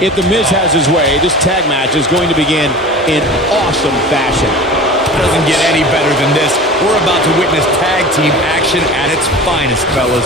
If The Miz has his way, this tag match is going to begin in awesome fashion. Doesn't get any better than this. We're about to witness tag team action at its finest, fellas.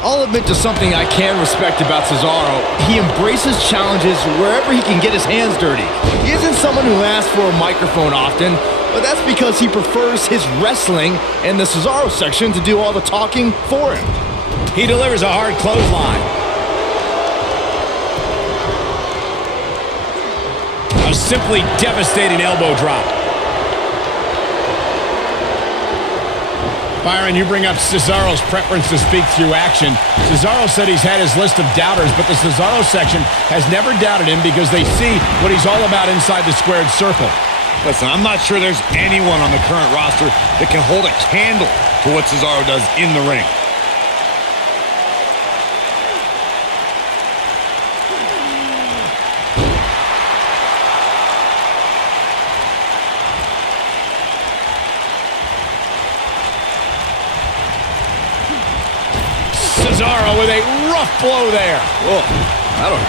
I'll admit to something I can respect about Cesaro. He embraces challenges wherever he can get his hands dirty. He isn't someone who asks for a microphone often, but that's because he prefers his wrestling and the Cesaro section to do all the talking for him. He delivers a hard clothesline. A simply devastating elbow drop. Byron, you bring up Cesaro's preference to speak through action. Cesaro said he's had his list of doubters, but the Cesaro section has never doubted him because they see what he's all about inside the squared circle. Listen, I'm not sure there's anyone on the current roster that can hold a candle to what Cesaro does in the ring. Cesaro with a rough blow there.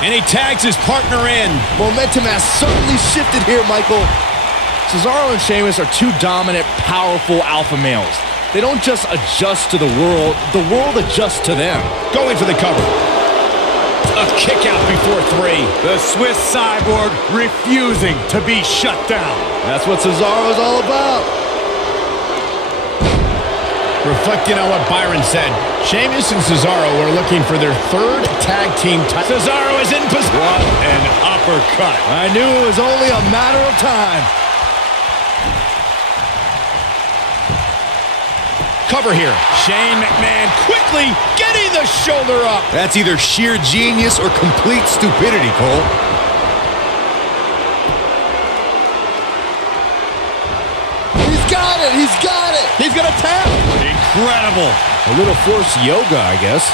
And he tags his partner in. Momentum has certainly shifted here, Michael. Cesaro and Sheamus are two dominant, powerful alpha males. They don't just adjust to the world adjusts to them. Going for the cover. A kick out before 3. The Swiss cyborg refusing to be shut down. That's what Cesaro's all about. Reflecting on what Byron said, Sheamus and Cesaro are looking for their 3rd tag team title. Cesaro is in position. What an uppercut. I knew it was only a matter of time. Cover here. Shane McMahon quickly getting the shoulder up. That's either sheer genius or complete stupidity, Cole. He's got it. He's got it. He's going to tap. Incredible. A little forced yoga, I guess.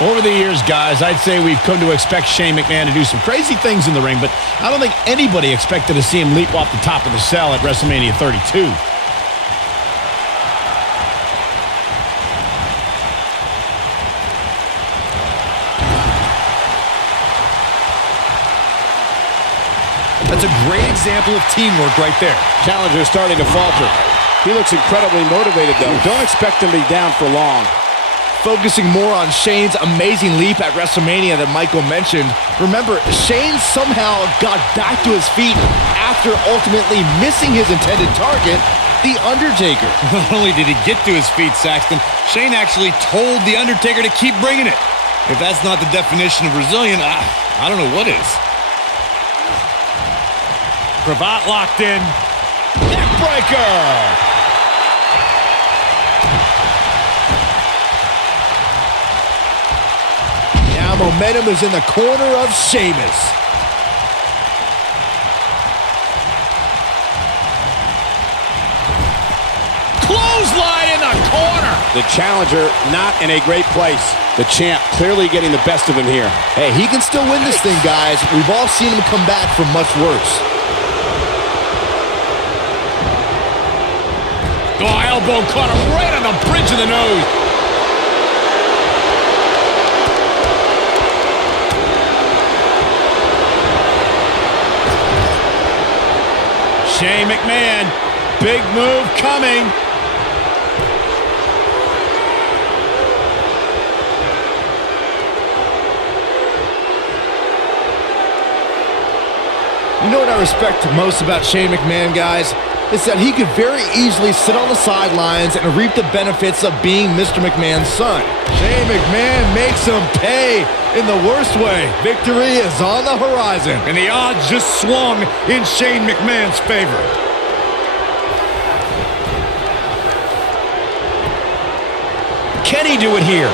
Over the years, guys, I'd say we've come to expect Shane McMahon to do some crazy things in the ring, but I don't think anybody expected to see him leap off the top of the cell at WrestleMania 32. That's a great example of teamwork right there. Challenger starting to falter. He looks incredibly motivated, though. Don't expect him to be down for long. Focusing more on Shane's amazing leap at WrestleMania that Michael mentioned. Remember, Shane somehow got back to his feet after ultimately missing his intended target, The Undertaker. Not only did he get to his feet, Saxton, Shane actually told The Undertaker to keep bringing it. If that's not the definition of Brazilian, I don't know what is. Cravat locked in. Neckbreaker! Now momentum is in the corner of Sheamus. Clothesline in the corner! The challenger not in a great place. The champ clearly getting the best of him here. Hey, he can still win this thing, guys. We've all seen him come back from much worse. Oh, elbow caught him right on the bridge of the nose. Shane McMahon, big move coming. You know what I respect most about Shane McMahon, guys? It's that he could very easily sit on the sidelines and reap the benefits of being Mr. McMahon's son. Shane McMahon makes him pay in the worst way. Victory is on the horizon. And the odds just swung in Shane McMahon's favor. Can he do it here?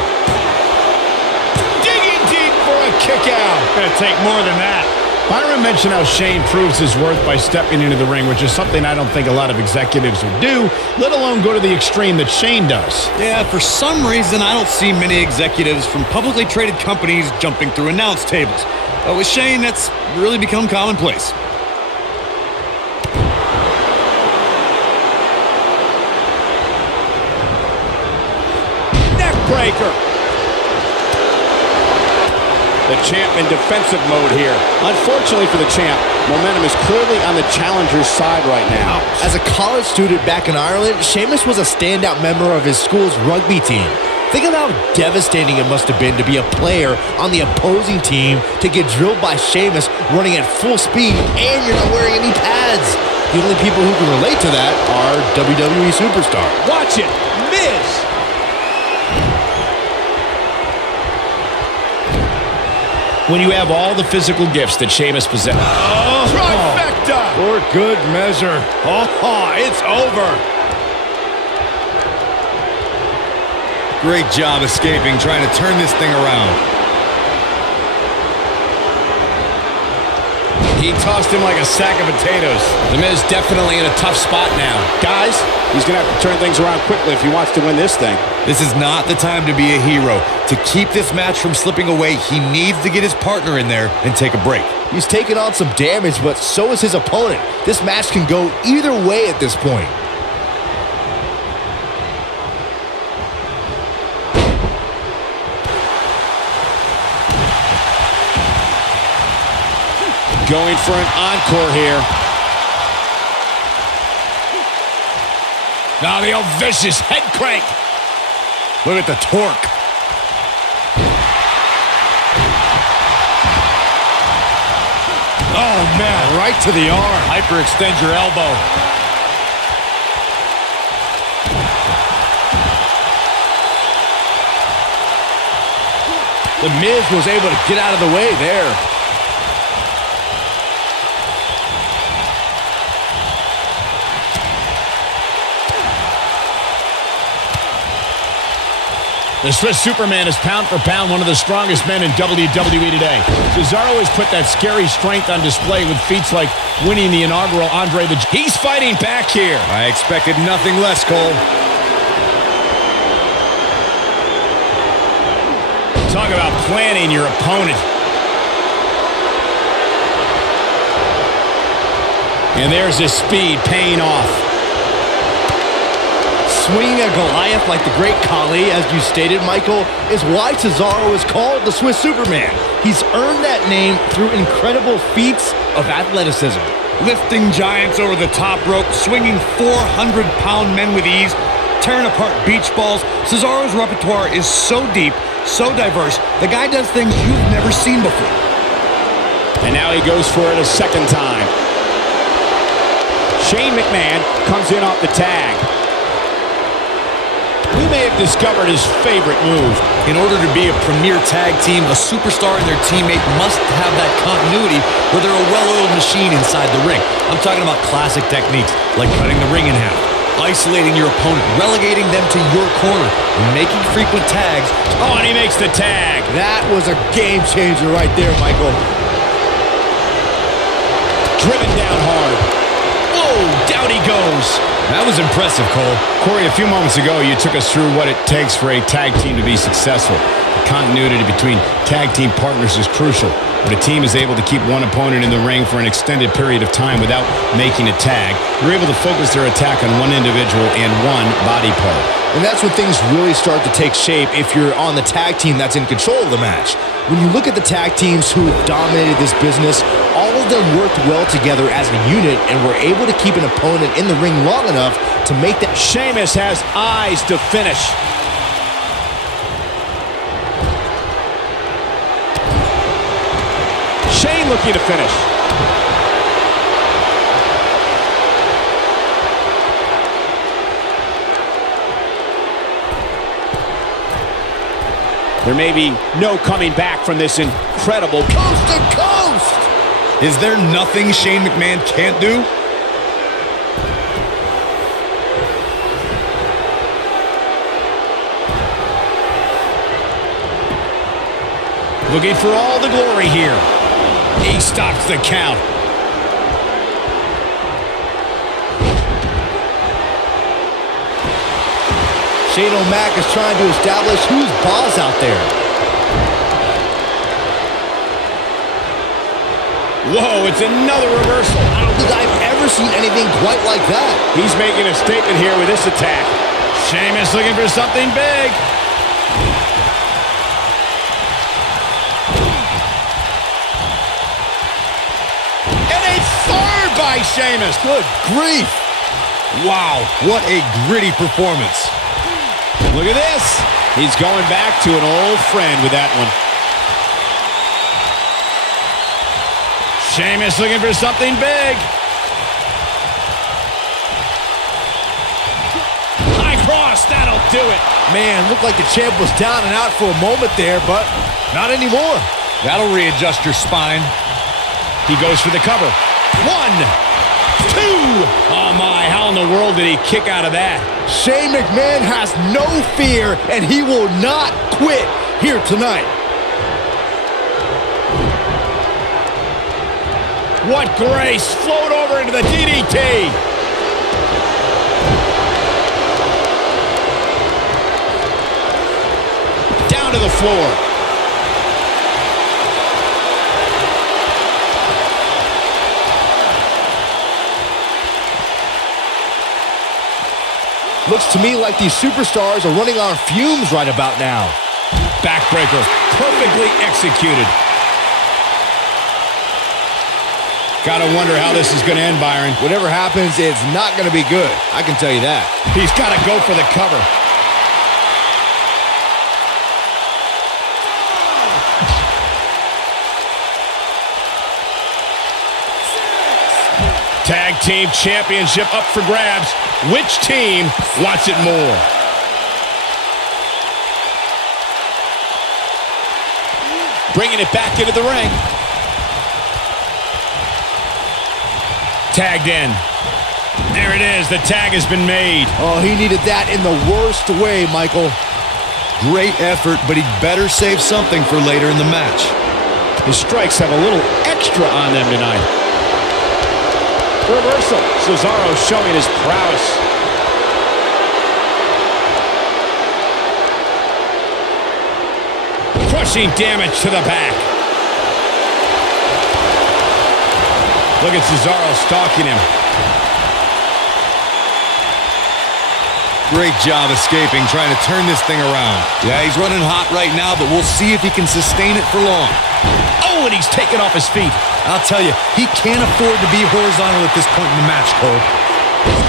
Digging deep for a kick out. Gonna take more than that. Byron mentioned how Shane proves his worth by stepping into the ring, which is something I don't think a lot of executives would do, let alone go to the extreme that Shane does. Yeah, for some reason, I don't see many executives from publicly traded companies jumping through announce tables. But with Shane, that's really become commonplace. Neck breaker. The champ in defensive mode here. Unfortunately for the champ, momentum is clearly on the challenger's side right now. As a college student back in Ireland, Sheamus was a standout member of his school's rugby team. Think of how devastating it must have been to be a player on the opposing team to get drilled by Sheamus running at full speed and you're not wearing any pads. The only people who can relate to that are WWE superstars. Watch it. Miz. When you have all the physical gifts that Sheamus possesses. Trifecta. For good measure. Oh, it's over. Great job escaping, trying to turn this thing around. He tossed him like a sack of potatoes. The Miz definitely in a tough spot now. Guys, he's going to have to turn things around quickly if he wants to win this thing. This is not the time to be a hero. To keep this match from slipping away, he needs to get his partner in there and take a break. He's taken on some damage, but so is his opponent. This match can go either way at this point. Going for an encore here. Now the old vicious head crank. Look at the torque. Oh, man, right to the arm. Hyperextend your elbow. The Miz was able to get out of the way there. The Swiss Superman is pound for pound one of the strongest men in WWE today. Cesaro has put that scary strength on display with feats like winning the inaugural Andre the... He's fighting back here. I expected nothing less, Cole. Talk about planning your opponent. And there's his speed paying off. Swinging a Goliath like the great Khali, as you stated, Michael, is why Cesaro is called the Swiss Superman. He's earned that name through incredible feats of athleticism. Lifting giants over the top rope, swinging 400-pound men with ease, tearing apart beach balls. Cesaro's repertoire is so deep, so diverse. The guy does things you've never seen before. And now he goes for it a second time. ShaneMcMahon comes in off the tag. We may have discovered his favorite move. In order to be a premier tag team, a superstar and their teammate must have that continuity where they're a well-oiled machine inside the ring. I'm talking about classic techniques like cutting the ring in half, isolating your opponent, relegating them to your corner, and making frequent tags. Oh, and he makes the tag. That was a game changer right there, Michael. Driven down hard. Oh, down he goes. That was impressive, Cole. Corey, a few moments ago, you took us through what it takes for a tag team to be successful. The continuity between tag team partners is crucial. When a team is able to keep one opponent in the ring for an extended period of time without making a tag, they're able to focus their attack on one individual and one body part. And that's when things really start to take shape if you're on the tag team that's in control of the match. When you look at the tag teams who have dominated this business, all of them worked well together as a unit and were able to keep an opponent in the ring long enough to make that. Sheamus has eyes to finish. Shane looking to finish. There may be no coming back from this incredible Coast to coast! Is there nothing Shane McMahon can't do? Looking for all the glory here. He stops the count. Shane O'Mac is trying to establish who's boss out there. Whoa, it's another reversal. I don't think I've ever seen anything quite like that. He's making a statement here with this attack. Sheamus looking for something big. And a third by Sheamus. Good grief. Wow, what a gritty performance. Look at this. He's going back to an old friend with that one. Sheamus looking for something big. High cross, that'll do it. Man, looked like the champ was down and out for a moment there, but not anymore. That'll readjust your spine. He goes for the cover. 1, 2. Oh my, how in the world did he kick out of that? Shane McMahon has no fear, and he will not quit here tonight. What grace! Float over into the DDT! Down to the floor. Looks to me like these superstars are running on fumes right about now. Backbreaker, perfectly executed. Gotta wonder how this is gonna end, Byron. Whatever happens, it's not going to be good. I can tell you that. He's gotta go for the cover. Tag Team Championship up for grabs. Which team wants it more? Bringing it back into the ring. Tagged in. There it is. The tag has been made. Oh, he needed that in the worst way, Michael. Great effort, but he'd better save something for later in the match. His strikes have a little extra on them tonight. Reversal. Cesaro showing his prowess. Crushing damage to the back. Look at Cesaro stalking him. Great job escaping, trying to turn this thing around. Yeah, he's running hot right now, but we'll see if he can sustain it for long. Oh, and he's taken off his feet. I'll tell you, he can't afford to be horizontal at this point in the match, Cole.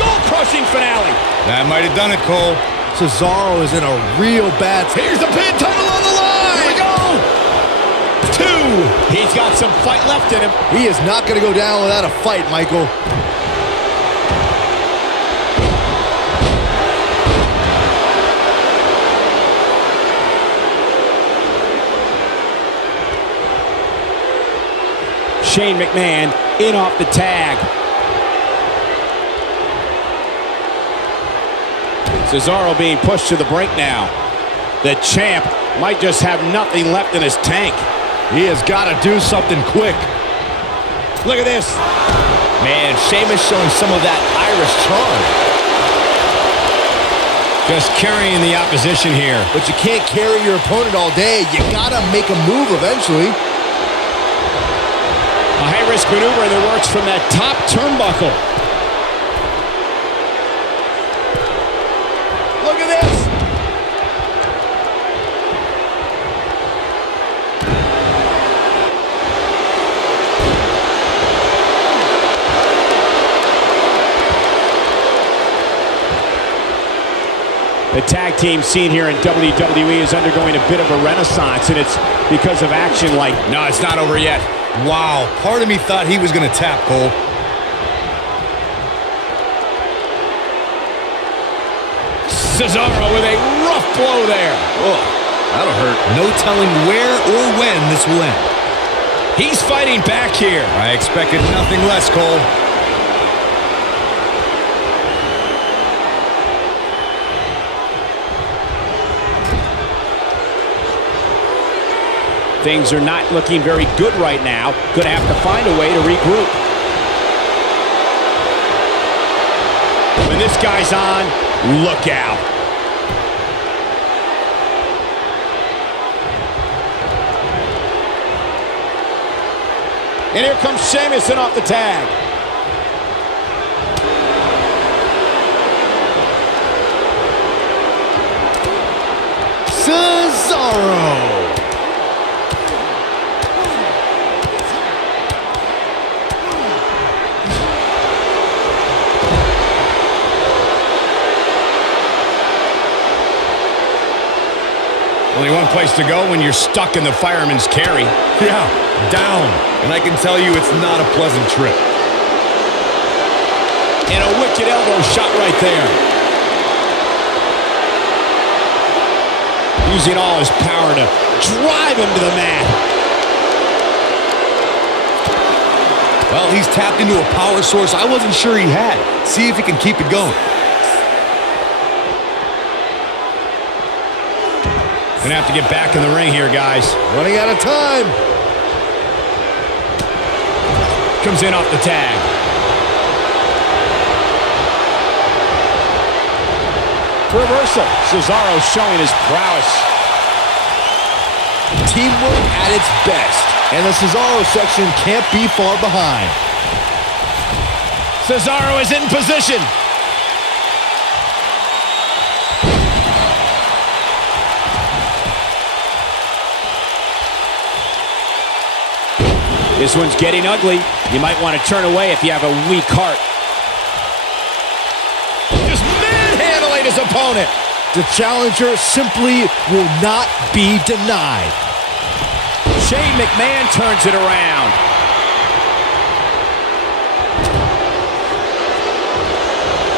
Skull-crushing finale. That might have done it, Cole. Cesaro is in a real bad spot. Here's the pin title on the line. Here we go. 2. He's got some fight left in him. He is not going to go down without a fight, Michael. Shane McMahon in off the tag. Cesaro being pushed to the brink now. The champ might just have nothing left in his tank. He has got to do something quick. Look at this. Man, Sheamus showing some of that Irish charm. Just carrying the opposition here. But you can't carry your opponent all day. You got to make a move eventually. A high-risk maneuver in the works from that top turnbuckle. Look at this. The tag team scene here in WWE is undergoing a bit of a renaissance, and it's because of action like... No, it's not over yet. Wow, part of me thought he was going to tap, Cole. Cesaro with a rough blow there. Oh, that'll hurt. No telling where or when this will end. He's fighting back here. I expected nothing less, Cole. Things are not looking very good right now. Gonna have to find a way to regroup. When this guy's on, look out. And here comes Sheamus in off the tag. Cesaro. Only one place to go when you're stuck in the fireman's carry. Yeah, down. And I can tell you it's not a pleasant trip. And a wicked elbow shot right there. Using all his power to drive him to the mat. Well, he's tapped into a power source I wasn't sure he had. See if he can keep it going. Gonna have to get back in the ring here, guys. Running out of time. Comes in off the tag. Reversal. Cesaro showing his prowess. Teamwork at its best. And the Cesaro section can't be far behind. Cesaro is in position. This one's getting ugly. You might want to turn away if you have a weak heart. Just manhandling his opponent. The challenger simply will not be denied. ShaneMcMahon turns it around.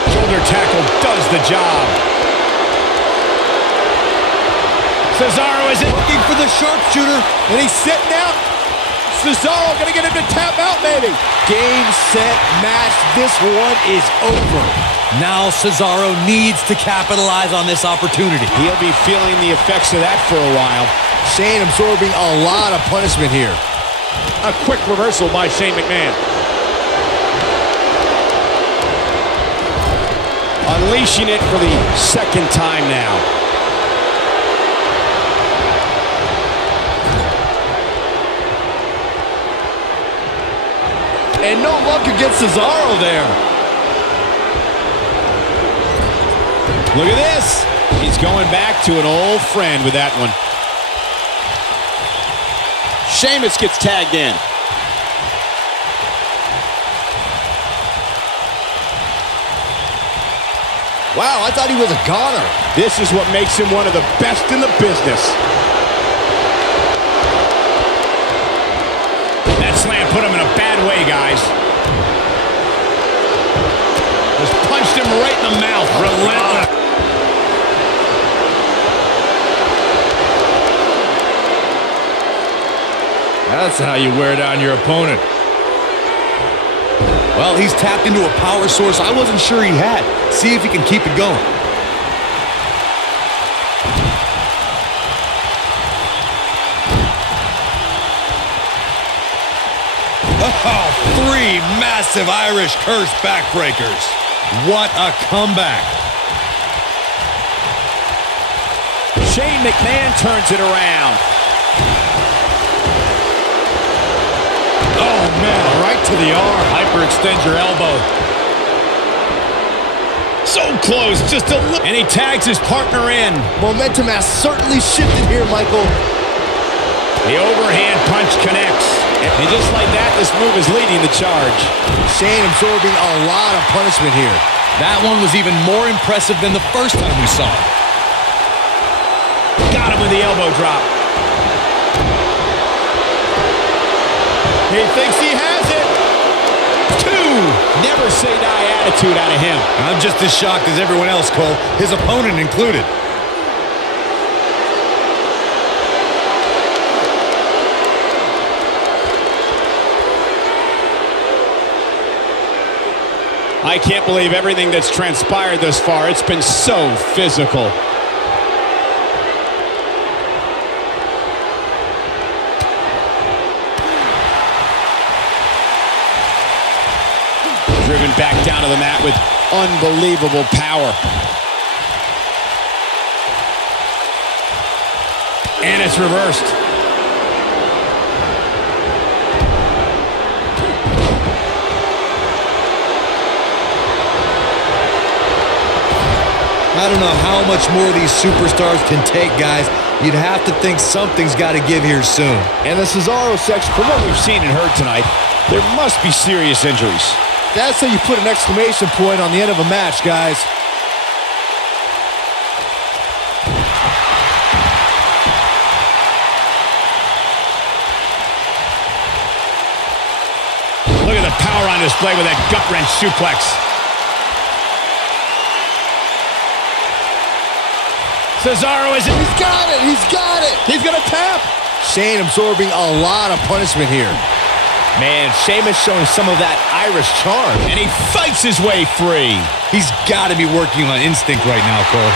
Shoulder tackle does the job. Cesaro is Looking for the sharpshooter, and he's sitting out. Cesaro gonna get him to tap out, maybe. Game, set, match. This one is over. Now Cesaro needs to capitalize on this opportunity. He'll be feeling the effects of that for a while. Shane absorbing a lot of punishment here. A quick reversal by ShaneMcMahon. Unleashing it for the second time now. And no luck against Cesaro there. Look at this. He's going back to an old friend with that one. Sheamus gets tagged in. Wow, I thought he was a goner. This is what makes him one of the best in the business. That slam put him in a bad way, guys. Just punched him right in the mouth. Relentless. That's how you wear down your opponent. Well, he's tapped into a power source I wasn't sure he had. See if he can keep it going. Oh, 3 massive Irish curse backbreakers. What a comeback. ShaneMcMahon turns it around. Oh, man, right to the arm. Hyperextend your elbow. So close, just a little. And he tags his partner in. Momentum has certainly shifted here, Michael. The overhand punch connects. And just like that, this move is leading the charge. Shane absorbing a lot of punishment here. That one was even more impressive than the first time we saw it. Got him with the elbow drop. He thinks he has it. 2. Never say die attitude out of him. I'm just as shocked as everyone else, Cole, his opponent included. I can't believe everything that's transpired thus far. It's been so physical. Driven back down to the mat with unbelievable power. And it's reversed. I don't know how much more these superstars can take, guys. You'd have to think something's got to give here soon. And the Cesaro section, From what we've seen and heard tonight, there must be serious injuries. that's how you put an exclamation point on the end of a match, guys. Look at the power on display with that gut-wrench suplex. Cesaro is... He's got it! He's got it! He's gonna tap! Shane absorbing a lot of punishment here. Man, Sheamus showing some of that Irish charm. And he fights his way free. He's got to be working on instinct right now, Cole.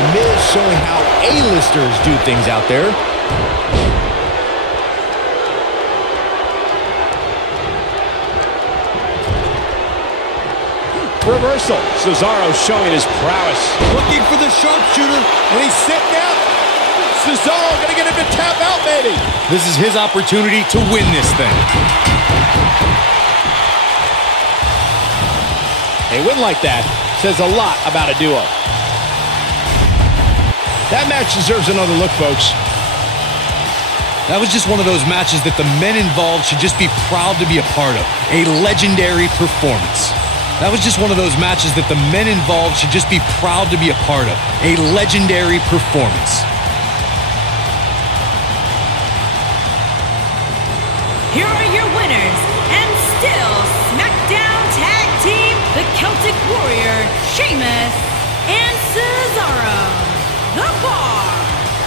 The Miz showing how A-listers do things out there. Reversal. Cesaro showing his prowess. Looking for the sharpshooter, and he's sitting out. Cesaro gonna get him to tap out, maybe. This is his opportunity to win this thing. A win like that says a lot about a duo. That match deserves another look, folks. That was just one of those matches that the men involved should just be proud to be a part of. A legendary performance. That was just one of those matches that the men involved should just be proud to be a part of. A legendary performance. Here are your winners, and still SmackDown Tag Team, the Celtic Warrior, Sheamus, and Cesaro, the Bar.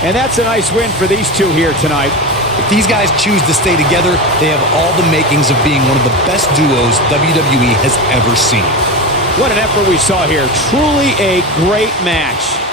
And that's a nice win for these two here tonight. If these guys choose to stay together, they have all the makings of being one of the best duos WWE has ever seen. What an effort we saw here. Truly a great match.